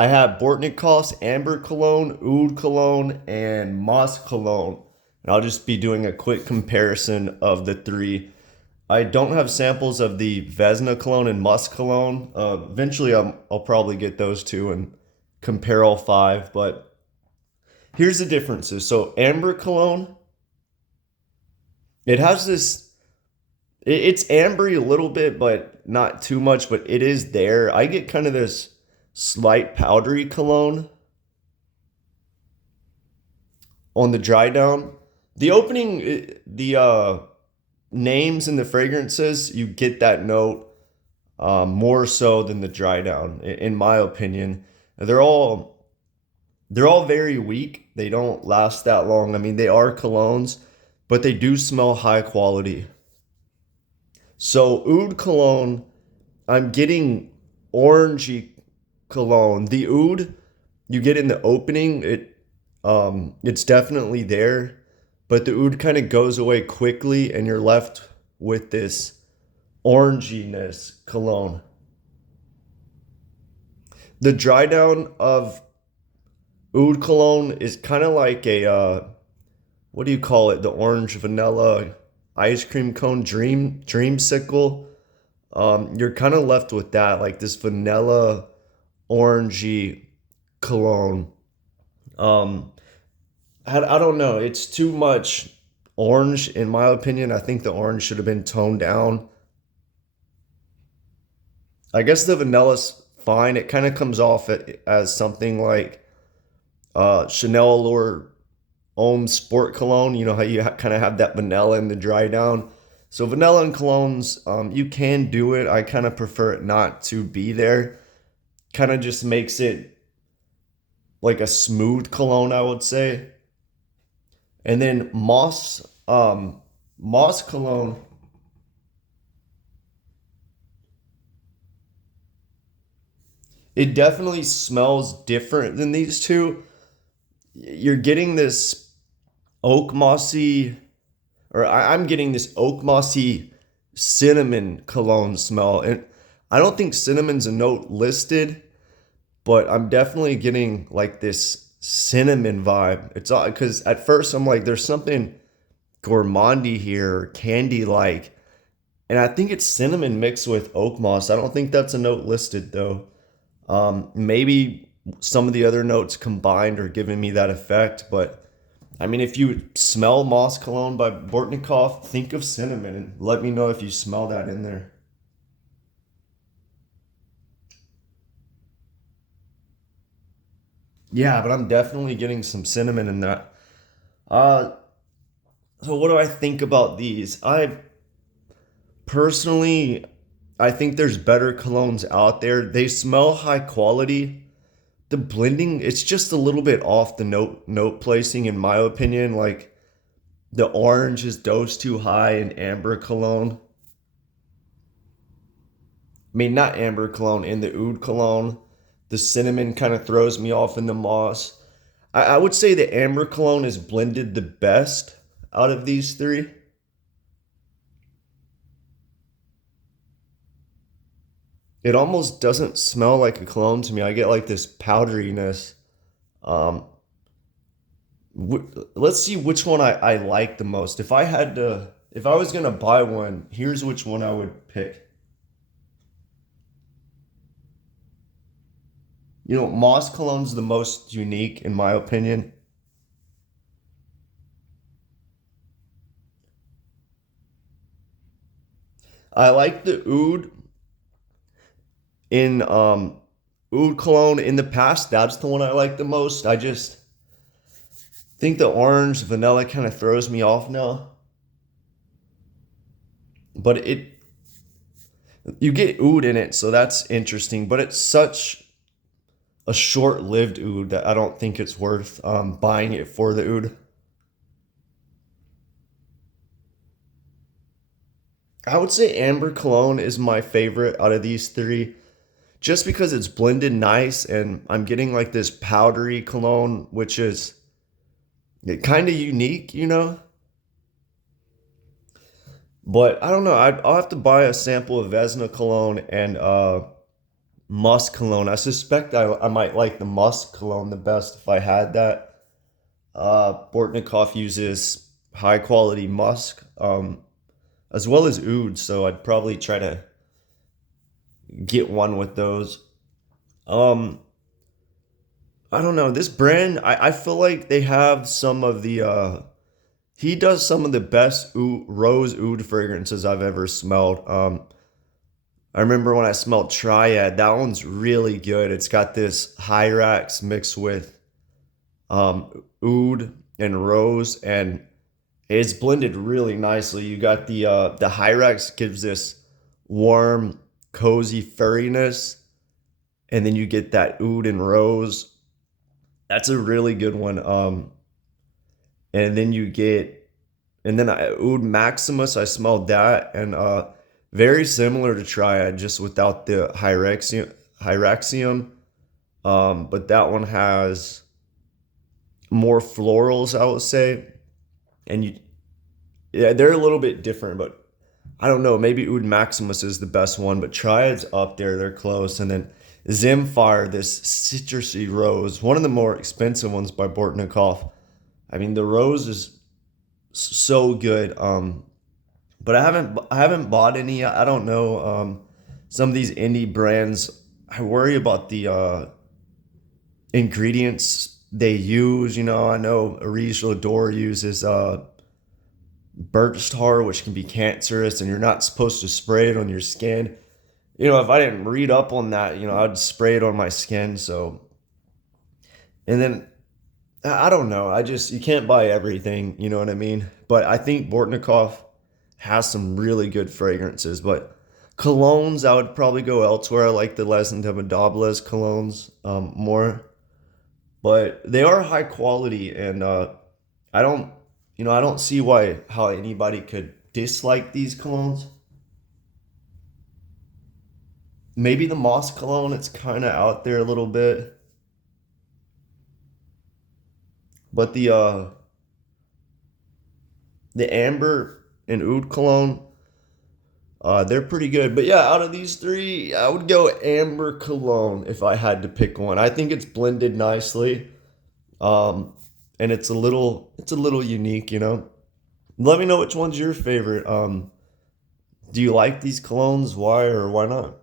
I have Bortnikoff's Amber Cologne, Oud Cologne, and Moss Cologne. And I'll just be doing a quick comparison of the three. I don't have samples of the Vesna Cologne and Musk Cologne. Eventually, I'll probably get those two and compare all five. But here's the differences. So, Amber Cologne, it has this, it's ambery a little bit, but not too much, but it is there. I get kind of this slight powdery cologne on the dry down. The opening, the names and the fragrances, you get that note more so than the dry down, in my opinion. They're all they're all very weak. They don't last that long. I mean, they are colognes, but they do smell high quality. So oud cologne, I'm getting orangey cologne. The oud you get in the opening, it's definitely there, but the oud kind of goes away quickly, and you're left with this oranginess cologne. The dry down of oud cologne is kind of like a what do you call it? The orange vanilla ice cream cone dreamsicle. You're kind of left with that, like this vanilla orangey cologne. Um, I don't know. It's too much orange, in my opinion. I think the orange should have been toned down. I guess the vanilla's fine. It kind of comes off as something like Chanel Allure Homme Sport Cologne. You know how you kind of have that vanilla in the dry down. So vanilla and colognes, you can do it. I kind of prefer it not to be there. Kind of just makes it like a smooth cologne, I would say. And then Moss cologne, it definitely smells different than these two. You're getting this oak mossy, or I'm getting this oak mossy cinnamon cologne smell. And I don't think cinnamon's a note listed, but I'm definitely getting like this cinnamon vibe. It's all because at first I'm like, there's something gourmandy here, candy like, and I think it's cinnamon mixed with oak moss. I don't think that's a note listed though. Maybe some of the other notes combined are giving me that effect, but I mean, if you smell Moss Cologne by Bortnikoff, think of cinnamon and let me know if you smell that in there. Yeah, but I'm definitely getting some cinnamon in that. Uh, so what do I think about these? Personally, I think there's better colognes out there. They smell high quality. The blending, it's just a little bit off the note placing, in my opinion. Like the orange is dosed too high in amber cologne. I mean, not amber cologne, in the oud cologne. The cinnamon kind of throws me off in the moss. I would say the amber cologne is blended the best out of these three. It almost doesn't smell like a cologne to me. I get like this powderiness. Um, let's see which one I like the most. If I was gonna buy one, here's which one I would pick. You know, Moss Cologne's the most unique in my opinion. I like the oud in oud cologne in the past. That's the one I like the most. I just think the orange vanilla kind of throws me off now. But it you get oud in it, so that's interesting. But it's such a short-lived oud that I don't think it's worth buying it for the oud. I would say amber cologne is my favorite out of these three, just because it's blended nice, and I'm getting like this powdery cologne, which is kind of unique, you know. But I don't know. I'll have to buy a sample of Vesna cologne and musk cologne. I suspect I might like the musk cologne the best if I had that. Bortnikoff uses high quality musk, as well as oud, so I'd probably try to get one with those. Um, I don't know. This brand, I feel like they have some of the he does some of the best rose oud fragrances I've ever smelled. I remember when I smelled Triad, that one's really good. It's got this Hyrax mixed with oud and rose, and it's blended really nicely. You got the Hyrax gives this warm, cozy furriness, and then you get that oud and rose. That's a really good one. And then you get, and then Oud Maximus, I smelled that, and very similar to Triad, just without the Hyraxium. But that one has more florals, I would say, and yeah, they're a little bit different, but I don't know. Maybe Oud Maximus is the best one, but Triad's up there. They're close, and then Zimfire, this citrusy rose, one of the more expensive ones by Bortnikoff. I mean, the rose is so good. But I haven't bought any yet. I don't know. Some of these indie brands, I worry about the ingredients they use. I know Ariege Lador uses birch tar, which can be cancerous, and you're not supposed to spray it on your skin. If I didn't read up on that, I'd spray it on my skin. So, and then I don't know. You can't buy everything, you know what I mean? But I think Bortnikoff has some really good fragrances. But colognes, I would probably go elsewhere. I like the Les Indomables colognes more. But they are high quality, and I don't, I don't see how anybody could dislike these colognes. Maybe the Moss cologne, it's kind of out there a little bit. But the amber and oud cologne, they're pretty good. But yeah, out of these three, I would go amber cologne if I had to pick one. I think it's blended nicely, and it's a little unique. Let me know which one's your favorite. Do you like these colognes? Why or why not?